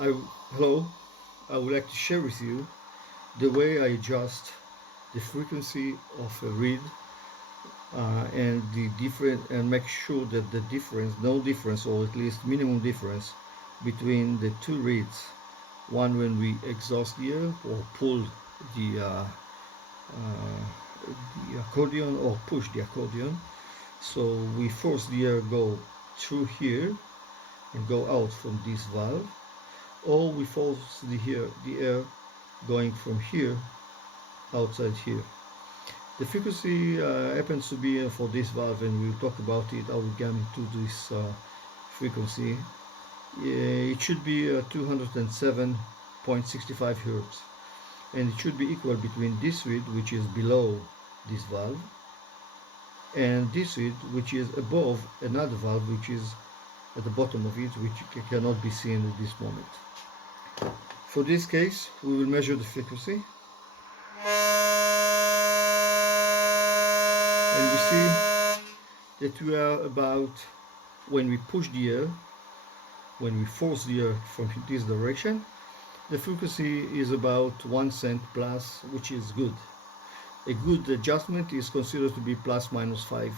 I, Hello, I would like to share with you the way I adjust the frequency of a reed and the different and make sure that the difference, no difference, or at least minimum difference between the two reeds, one when we exhaust the air or pull the, uh, the accordion or push the accordion. So we force the air go through here and go out from this valve, or we force the air going from here outside here. The frequency happens to be for this valve, and we'll talk about it how we come to this frequency. It should be 207.65 hertz, and it should be equal between this reed, which is below this valve, and this reed, which is above another valve, which is at the bottom of it, which cannot be seen at this moment. For this case, we will measure the frequency, and we see that we are about, when we push the air, when we force the air from this direction, the frequency is about 1 cent plus, which is good. A good adjustment is considered to be plus minus 5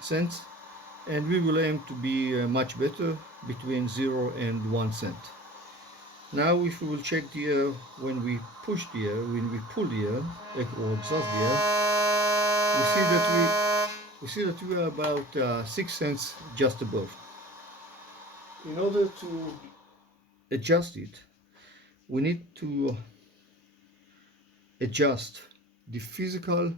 cents, and we will aim to be much better between 0 and 1 cent. Now if we will check the air when we push the air, when we pull the air or exhaust the air, we see that we are about 6 cents just above. In order to adjust it, we need to adjust the physical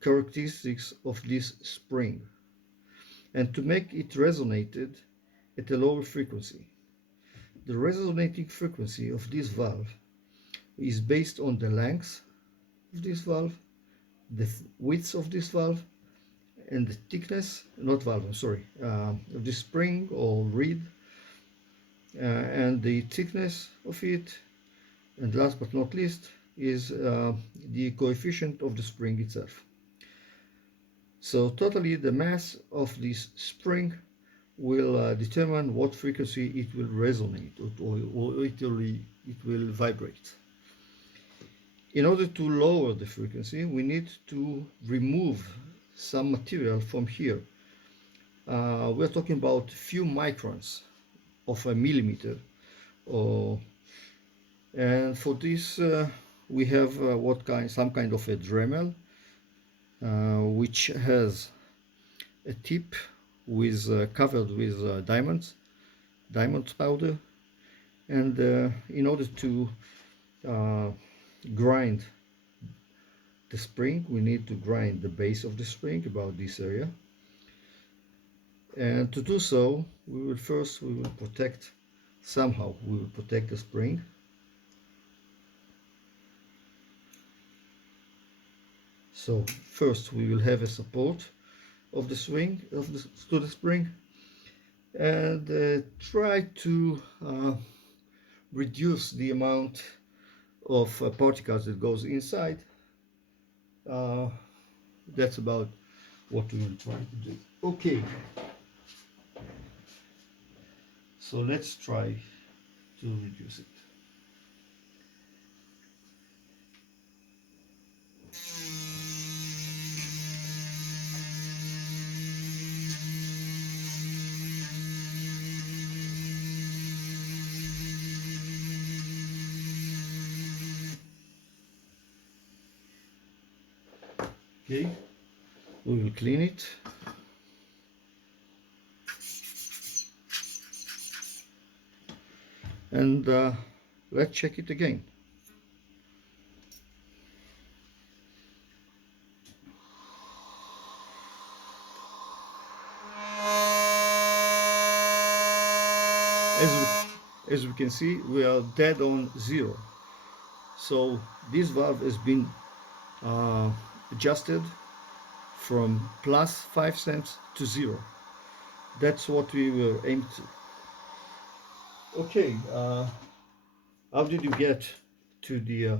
characteristics of this spring and to make it resonated at a lower frequency. The resonating frequency of this valve is based on the length of this valve, the width of this valve, and the thickness, not valve, I'm sorry, of the spring or reed, and the thickness of it, and last but not least is the coefficient of the spring itself. So totally the mass of this spring will determine what frequency it will resonate or it will vibrate. In order to lower the frequency, we need to remove some material from here. We're talking about few microns of a millimeter, or and for this we have some kind of a Dremel, which has a tip with covered with diamond powder, and in order to grind the spring, we need to grind the base of the spring about this area, and to do so we will protect the spring. So first we will have a support of the to the spring, and try to reduce the amount of particles that goes inside. That's about what we will try to do. Okay, so let's try to reduce it. Okay, we will clean it. And let's check it again. As we can see, we are dead on zero. So this valve has been adjusted from plus 5 cents to zero. That's what we were aimed to. Okay, how did you get to the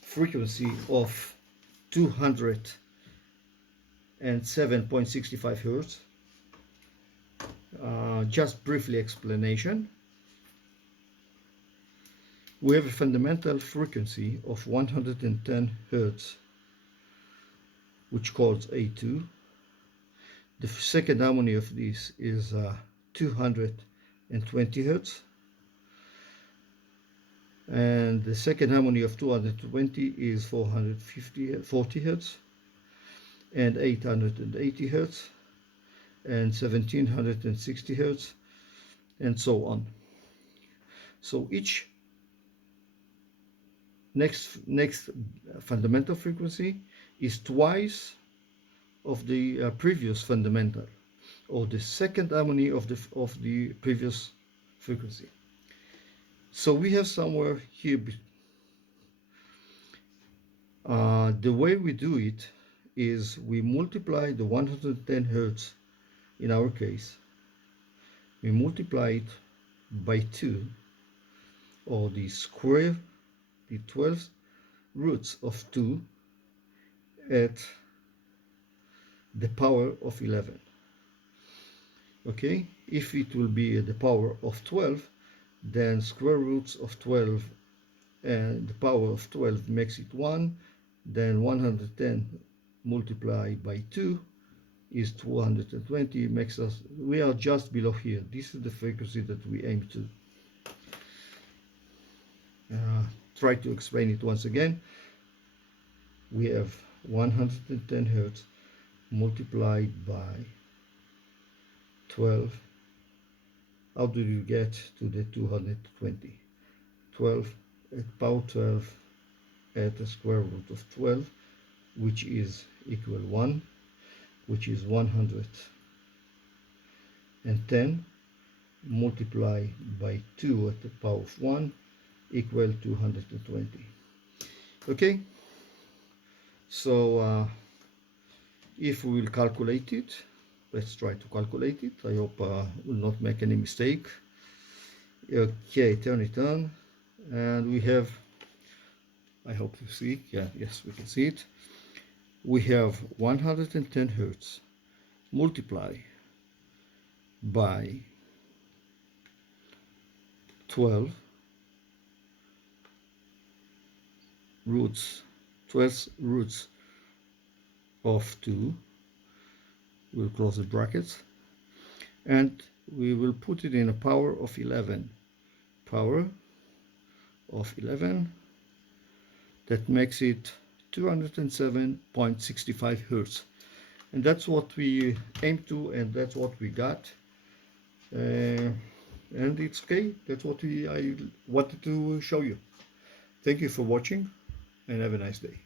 frequency of 207.65 hertz? just briefly explanation. We have a fundamental frequency of 110 Hertz, which calls A2. The second harmony of this is 220 Hertz, and the second harmony of 220 is 40 Hertz, and 880 Hertz, and 1760 Hertz, and so on. So each next fundamental frequency is twice of the previous fundamental, or the second harmony of the previous frequency. So we have somewhere here. The way we do it is we multiply the 110 Hertz, in our case, we multiply it by 2, or the 12 roots of 2 at the power of 11. Okay, if it will be at the power of 12, then square roots of 12 and the power of 12 makes it 1, then 110 multiplied by 2 is 220, makes us, we are just below here. This is the frequency that we aim to. Try to explain it once again. We have 110 Hertz multiplied by 12. How do you get to the 220? 12 at power 12 at the square root of 12, which is equal 1, which is 110 multiplied by 2 at the power of 1 equal 220. Okay, so if we will calculate it, let's try to calculate it. I hope will not make any mistake. Okay, turn it on, and we have, I hope you see, yes, we can see it. We have 110 Hertz multiply by 12 roots, 12 roots of 2. We'll close the brackets, and we will put it in a power of 11. Power of 11, that makes it 207.65 Hertz, and that's what we aim to, and that's what we got, and it's okay. That's what I wanted to show you. Thank you for watching, and have a nice day.